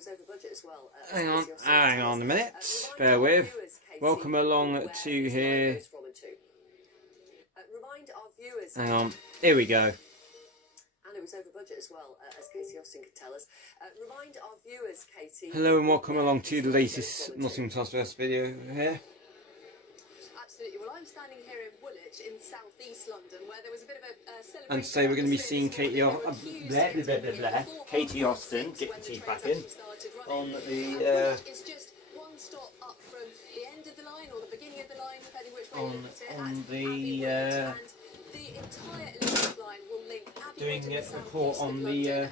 was over budget as well. Hang on a minute. Bear with. Welcome along to here. Remind our viewers. Hang on. Here we go. And it was over budget as well, as Katy Austin could tell us. Remind our viewers, Katy. Hello and welcome along to the latest Nottingham Southwest video here. Absolutely. Well, I'm standing here in Woolwich in southeast London, where there was a bit of a celebration. And today we're going to be seeing Katy Austin, get the teeth back in, on the It's just one stop up from the end of the line or the beginning of the line, depending which way you look at it. The entire Elizabeth line will link doing a report on the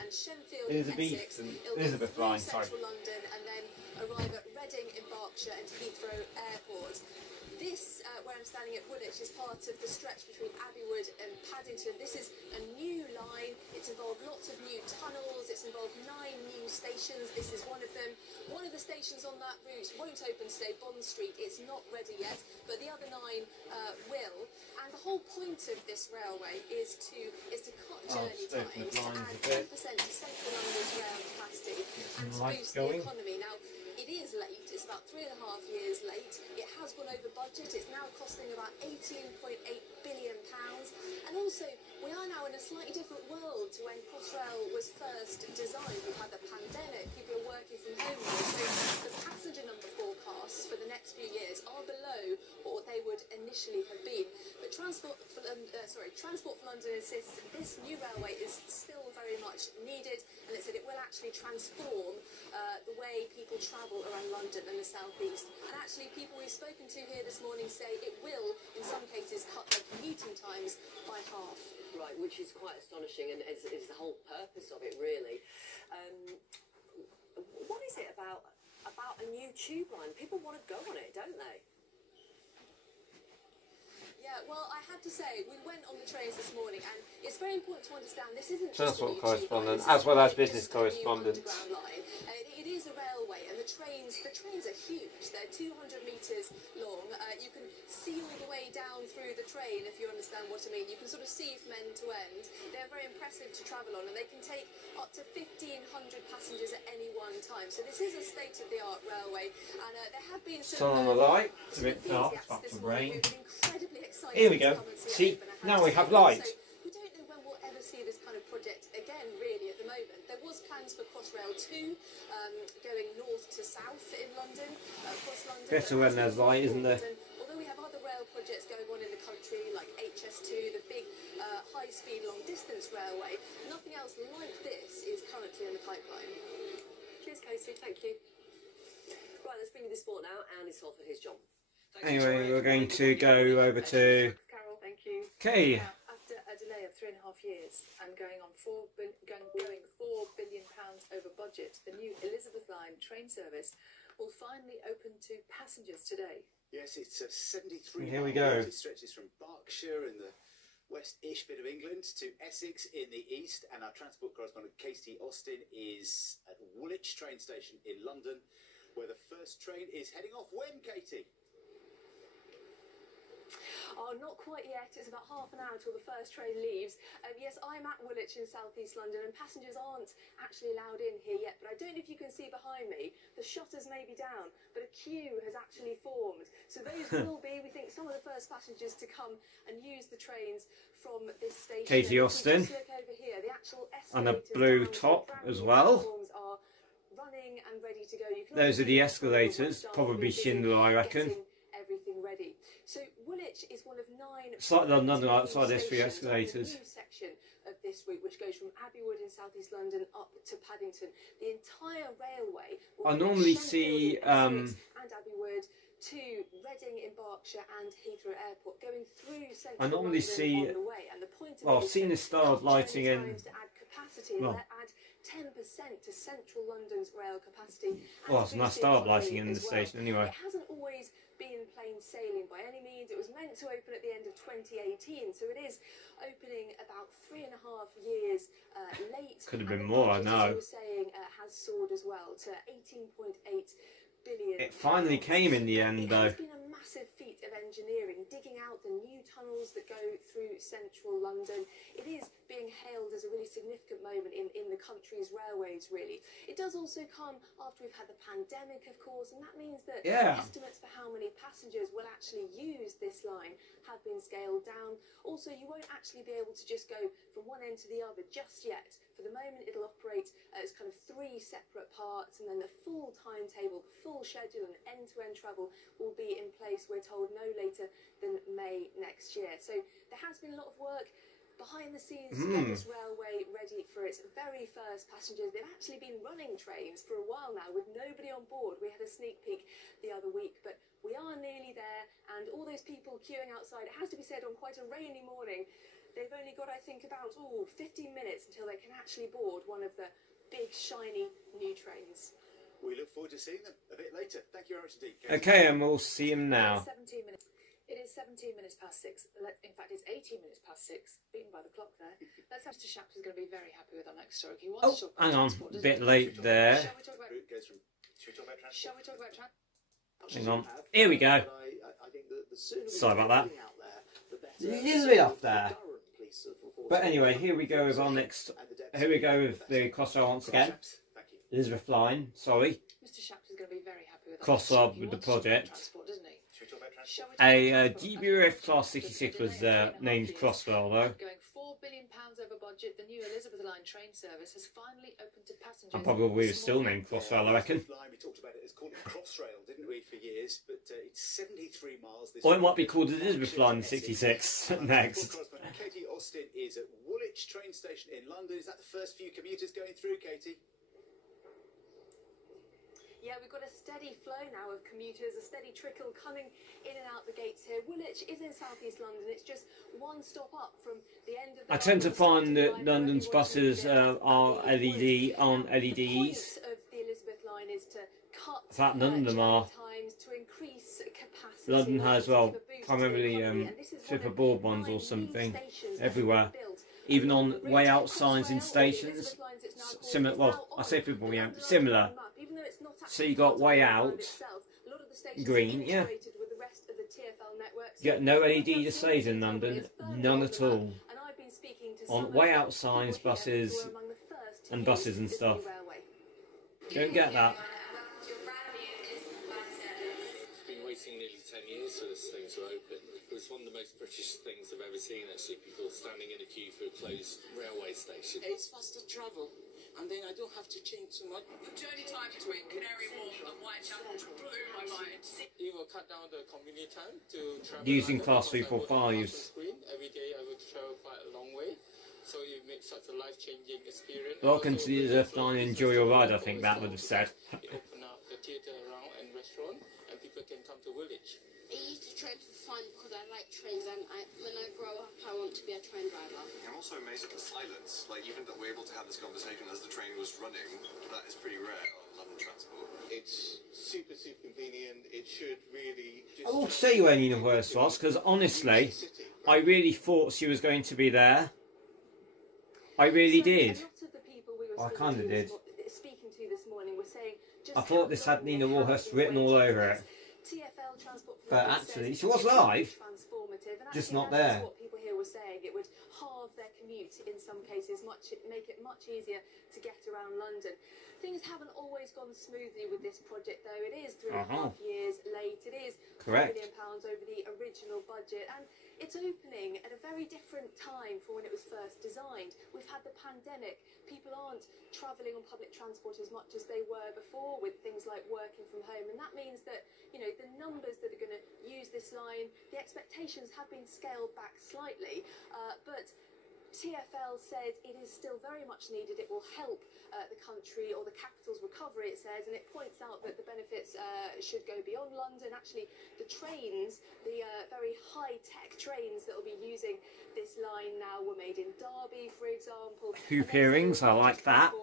Elizabeth line, sorry. Central London, and then arrive at Reading in Berkshire and Heathrow Airport. This, where I'm standing at Woolwich, is part of the stretch between Abbeywood and Paddington. This is a new line. It's involved lots of new tunnels. It's involved 9 new stations. This is one of them. One of the stations on that route won't open today, Bond Street. It's not ready yet, but the other 9 will. And the whole point of this railway is to cut journey times, to add 10% to central London's rail capacity, and to boost the economy. Now, it is late. It's about 3.5 years late. It has gone over budget. It's now costing about £18.8 billion. And also, we are now in a slightly different world to when Crossrail was first designed. We've had the pandemic. People are working from home now. So the passenger number forecasts for the next few years are below what they would initially have been. But Transport for London insists this new railway is still very much needed, and it said it will actually transform the way people travel around London and the southeast. And actually, people we've spoken to here this morning say it will, in some cases, cut their commuting times by half. Right, which is quite astonishing, and is the whole purpose of it, really. What is it about a new tube line? People want to go on it, don't they? Yeah, well, I have to say, we went on the trains this morning, and it's very important to understand this isn't just a new correspondent, as well as business correspondent. It is a railway, and the trains are huge. They're 200 metres long. You can see all the way down through the train, if you understand what I mean. You can sort of see from end to end. They're very impressive to travel on, and they can take up to 1,500 passengers at any one time. So this is a state-of-the-art railway, and there have been some... on the light. It's a bit dark. It's about to rain. Here we go. See, now we have light. We don't know when we'll ever see this kind of project again, really, at the moment. There was plans for Crossrail 2, going north to south in London, across London. Better when there's light, isn't there? Although we have other rail projects going on in the country, like HS2, the big high-speed long-distance railway, nothing else like this is currently in the pipeline. Cheers, Katy. Thank you. Right, let's bring you the sport now, and it's all for his job. Anyway, we're going to go over to Carol, thank you. Kay. After a delay of 3.5 years and going £4 billion over budget, the new Elizabeth line train service will finally open to passengers today. Yes, it's a 73 here we go. It stretches from Berkshire in the west-ish bit of England to Essex in the east, and our transport correspondent Katy Austin is at Woolwich train station in London, where the first train is heading off. When, Katy? Oh, not quite yet. It's about half an hour till the first train leaves. Yes, I'm at Woolwich in southeast London, and passengers aren't actually allowed in here yet. But I don't know if you can see behind me. The shutters may be down, but a queue has actually formed. So those will be, we think, some of the first passengers to come and use the trains from this station. Katy Austin. Look over here, the actual on a blue top as well. Are running and ready to go. Those are the escalators, probably Schindler, I reckon. Everything ready. So Woolwich is one of 9. Slightly on London outside there's 3 escalators. New section of this route, which goes from Abbeywood in southeast London up to Paddington. The entire railway. I normally see and Abbeywood to Reading in Berkshire and Heathrow Airport, going through central I normally London see. on the way. And the point of Well, I've seen this style of lighting in. To add capacity, and add 10% to central London's rail capacity. Well, it's a nice style of lighting in the station anyway. It hasn't always been plain sailing by any means. It was meant to open at the end of 2018, so it is opening about 3.5 years late. Could have been more, I know. As you were saying, has soared as well to £18.8 billion. It finally came in the end, though. It's been a massive feat of engineering, digging out the new tunnels that go through central London. It is being hailed as a really significant moment in the country's railways, really. It does also come after we've had the pandemic, of course, and that means that estimates for how many passengers will actually use this line have been scaled down. Also, you won't actually be able to just go from one end to the other just yet. For the moment, it'll operate as kind of 3 separate parts, and then the full timetable, the full schedule and end-to-end travel will be in place, we're told, no later than May next year. So there has been a lot of work behind the scenes to get this railway ready for its very first passengers. They've actually been running trains for a while now with nobody on board. We had a sneak peek the other week, but we are nearly there, and all those people queuing outside, it has to be said, on quite a rainy morning, they've only got, I think, about 15 minutes until they can actually board one of the big, shiny new trains. We look forward to seeing them a bit later. Thank you very much indeed, Katy. Okay, and we'll see him now. 17 minutes. It is 17 minutes past 6. In fact, it's 18 minutes past 6. Beaten by the clock there. That's Mr. Shaps is going to be very happy with our next story. He wants to talk about hang on, transport, a bit late there. Shall we talk about transport? Shall we talk about transport? Hang on, here we go. Sorry about that. A little bit off there. But anyway, here we go with our next. Here we go with the Crossrail once again. Elizabeth Line, sorry. Mr. Shaps is going to be very happy with Crossrail with the project. A GBUF Class 66 was named Crossrail though. Going £4 billion over budget, the new Elizabeth Line train service has finally opened to passengers. And probably was still named Crossrail, I reckon. We talked about it as called Crossrail, didn't we, for years? But it's 73 miles. Or it might be called Elizabeth Line 66 next. Katy Austin is at Woolwich train station in London. Is that the first few commuters going through, Katy? Yeah, we've got a steady flow now of commuters, a steady trickle coming in and out the gates here. Woolwich is in southeast London. It's just one stop up from the end of the... I tend to find that London's buses are LED, aren't LEDs. The point of the Elizabeth line is to cut In fact, none of them are. times, to increase capacity. London has, well, primarily flipperboard ones or something everywhere. Even on way out signs in stations. Similar, well, I say flipperboard, yeah, similar. So you got way out, green, yeah. You get no LED displays in London, none at all. On way out signs, buses, and buses and stuff. Don't get that. Been waiting nearly 10 years for this thing to open. It was one of the most British things I've ever seen, actually. People standing in a queue for a closed railway station. It's faster travel, and then I don't have to change too much. The journey time between Canary Wharf and Whitechapel blew my mind. It will cut down the commute time to travel. Using Class 345s. Every day I would travel quite a long way, so it makes such a life-changing experience. Welcome to the Elizabeth Line, enjoy your ride, I think that would have said. It opened up the theatre around and restaurant, and people can come to Woolwich. I used to train for fun because I like trains, and when I grow up I want to be a train driver. I'm also amazed at the silence, like even that we're able to have this conversation as the train was running. That is pretty rare on London transport. It's super convenient. It should really just... I will tell you where Nina Warhurst was, because honestly, I really thought she was going to be there. I really did. I kind of did. I thought this had Nina Warhurst written all over it. But actually, she was live, just not there. What people here were saying, it would halve their commute in some cases, make it much easier to get around London. Things haven't always gone smoothly with this project, though. It is 3.5 years late. It is £4 billion over the original budget, and it's opening at a very different time from when it was first designed. We've had the pandemic. People aren't travelling on public transport as much as they were before, with things like working from home, and that means that, you know, the numbers that are going to use this line, the expectations have been scaled back slightly, but TfL said it is still very much needed. It will help the country, or the capital's recovery, it says, and it points out that the benefits should go beyond London. Actually, the trains, the very high-tech trains that will be using this line now were made in Derby, for example. Hoop earrings, I like that.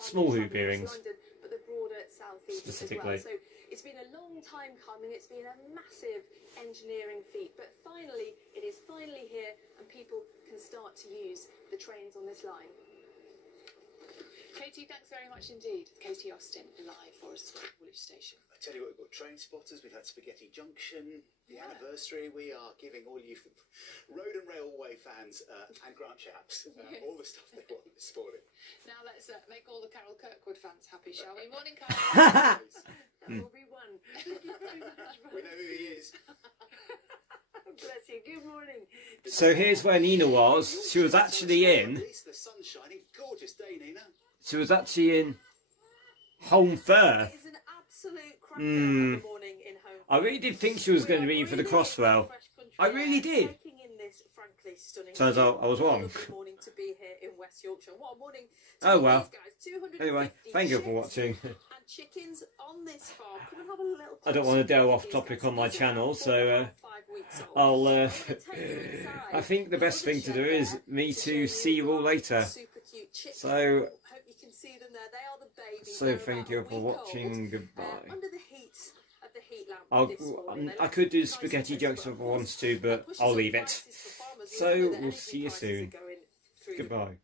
Small hoop earrings. London, but the broader southeast specifically. as well. So it's been a long time coming. It's been a massive engineering feat, but finally, it is finally here, and people can start to use the trains on this line. Katie, thanks very much indeed. Katy Austin live for us at Woolwich Station. I tell you what, we've got train spotters, we've had Spaghetti Junction, the anniversary. We are giving all you road and railway fans and Grant chaps all the stuff they want this morning. Now let's make all the Carol Kirkwood fans happy, shall we? Morning, Carol. That will be one. Thank you very much. We know who he is. Bless you. Good morning. So here's where Nina was. She was actually in. The sun's shining. Gorgeous day, Nina. She was actually in Holmfirth. It's an absolute cracker in the morning in Holmfirth. I really did think she was going to be in for the Crossrail. I really did. Turns out I was wrong. Morning to be here in West Yorkshire. What a morning to Oh well. Guys. Anyway, thank you for watching. And chickens on this farm. Come and have a little I don't want to delve off topic on my channel, so I'll. I think the best thing to do is me to see you all later. So. So thank you for watching. Goodbye. Under the heat of the heat lamp I could do spaghetti jokes if I wanted to, but I'll leave it. So we'll see you soon. Goodbye.